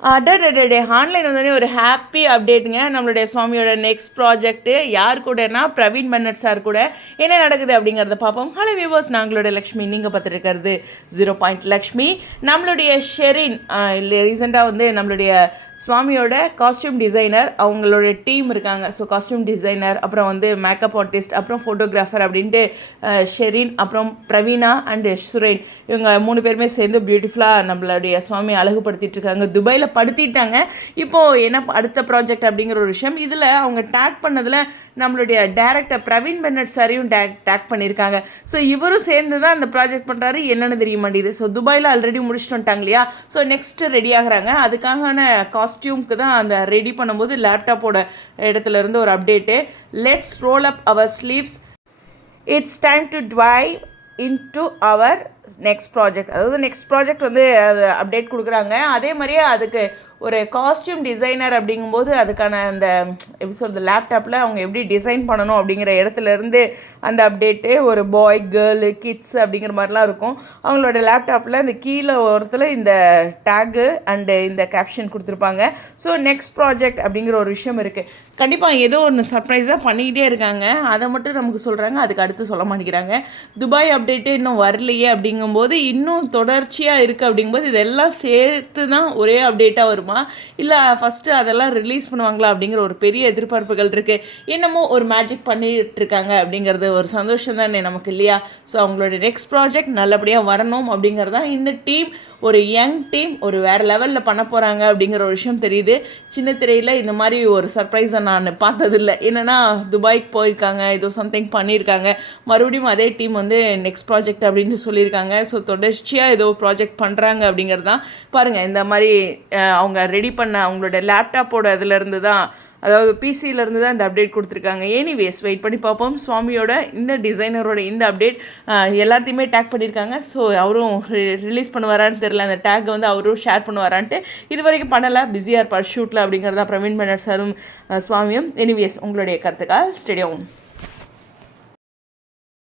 அடடடடே online வந்தோடனே ஒரு happy அப்டேட்டுங்க. நம்மளுடைய சுவாமியோட நெக்ஸ்ட் ப்ராஜெக்ட்டு யார் கூடனா பிரவீன் பன்னட் சார் கூட என்ன நடக்குது அப்படிங்கிறத பார்ப்போம். ஹலோ வியூவர்ஸ், நாங்களோட லக்ஷ்மி, நீங்கள் பார்த்துருக்கிறது 0 லக்ஷ்மி. நம்மளுடைய ஷெரின் ரீசெண்டாக வந்து நம்மளுடைய சுவாமியோட காஸ்டியூம் டிசைனர் அவங்களுடைய டீம் இருக்காங்க. ஸோ காஸ்டியூம் டிசைனர், அப்புறம் வந்து மேக்கப் ஆர்டிஸ்ட், அப்புறம் ஃபோட்டோகிராஃபர் அப்படின்ட்டு ஷெரின், அப்புறம் பிரவீனா அண்டு சுரேன், இவங்க 3 பேருமே சேர்ந்து பியூட்டிஃபுல்லாக நம்மளுடைய சுவாமி அழகுபடுத்திட்டு இருக்காங்க. துபாயில் படுத்திட்டாங்க. இப்போது என்ன அடுத்த ப்ராஜெக்ட் அப்படிங்கிற ஒரு விஷயம் இதில் அவங்க டேக் பண்ணதில் நம்மளுடைய டேரக்டர் பிரவீன் பென்னட் சாரையும் டேக் பண்ணியிருக்காங்க. ஸோ இவரும் சேர்ந்து தான் அந்த ப்ராஜெக்ட் பண்ணுறாரு. என்னென்னு தெரிய மாட்டேங்குது. ஸோ துபாயில் ஆல்ரெடி முடிச்சுட்டு வந்துட்டாங்க இல்லையா. ஸோ நெக்ஸ்ட்டு ரெடி ஆகுறாங்க. அதுக்கான காஸ்டியூம்க்கு தான் அந்த ரெடி பண்ணும்போது லேப்டாப்போட இடத்துல இருந்து ஒரு update. Let's roll up our sleeves, it's time to dive into our next project. அதாவது நெக்ஸ்ட் ப்ராஜெக்ட் வந்து அது அப்டேட் கொடுக்குறாங்க. அதே மாதிரியே அதுக்கு ஒரு காஸ்டியூம் டிசைனர் அப்படிங்கும்போது அதுக்கான அந்த எப்படி சொல்கிறது, லேப்டாப்பில் அவங்க எப்படி டிசைன் பண்ணணும் அப்படிங்கிற இடத்துலேருந்து அந்த அப்டேட்டு ஒரு பாய், கேர்ளு, கிட்ஸ் அப்படிங்கிற மாதிரிலாம் இருக்கும். அவங்களோட லேப்டாப்பில் இந்த கீழே ஓரத்தில் இந்த டேகு அண்டு இந்த கேப்ஷன் கொடுத்துருப்பாங்க. ஸோ நெக்ஸ்ட் ப்ராஜெக்ட் அப்படிங்கிற ஒரு விஷயம் இருக்குது. கண்டிப்பாக ஏதோ ஒன்று சர்ப்ரைஸாக பண்ணிக்கிட்டே இருக்காங்க. அதை மட்டும் நமக்கு சொல்கிறாங்க, அதுக்கு அடுத்து சொல்ல மாட்டேங்கிறாங்க. துபாய் அப்டேட்டு இன்னும் வரலையே அப்படிங்கும்போது இன்னும் தொடர்ச்சியாக இருக்குது. அப்படிங்கும்போது இதெல்லாம் சேர்த்து தான் ஒரே அப்டேட்டாக வரும், இல்லை ஃபஸ்ட்டு அதெல்லாம் ரிலீஸ் பண்ணுவாங்களா அப்படிங்கிற ஒரு பெரிய எதிர்பார்ப்புகள் இருக்குது. என்னமோ ஒரு மேஜிக் பண்ணிட்டு இருக்காங்க அப்படிங்கிறது ஒரு சந்தோஷம் தானே நமக்கு இல்லையா. ஸோ அவங்களோட நெக்ஸ்ட் ப்ராஜெக்ட் நல்லபடியாக வரணும் அப்படிங்கிறதான் இந்த டீம், ஒரு யங் டீம் ஒரு வேறு லெவலில் பண்ண போகிறாங்க அப்படிங்கிற ஒரு விஷயம் தெரியுது. சின்ன திரையில் இந்த மாதிரி ஒரு சர்ப்ரைஸை நான் பார்த்ததில்லை. என்னென்னா துபாய்க்கு போயிருக்காங்க, ஏதோ சம்திங் பண்ணியிருக்காங்க, மறுபடியும் அதே டீம் வந்து நெக்ஸ்ட் ப்ராஜெக்ட் அப்படின்னு சொல்லியிருக்காங்க. ஸோ தொடர்ச்சியாக ஏதோ ப்ராஜெக்ட் பண்ணுறாங்க அப்படிங்கிறது தான். பாருங்கள், இந்த மாதிரி அவங்க ரெடி பண்ண அவங்களோட லேப்டாப்போட இதிலேருந்து தான், அதாவது பிசியிலேருந்து தான் இந்த அப்டேட் கொடுத்துருக்காங்க. எனிவேஸ் வெயிட் பண்ணி பார்ப்போம். சுவாமியோட இந்த டிசைனரோட இந்த அப்டேட் எல்லாத்தையுமே டேக் பண்ணியிருக்காங்க. ஸோ அவரும் ரிலீஸ் பண்ணுவாரான்னு தெரில. அந்த டேக் வந்து அவரும் ஷேர் பண்ணுவாரான்ட்டு இது வரைக்கும் பண்ணலை, பிஸியாக இருப்பார் ஷூட்டில் அப்படிங்கிறதா பிரவீன் பென்னட் சாரும் சுவாமியும். எனிவேஸ் உங்களுடைய கருத்துக்கள் ஸ்டேடியம்.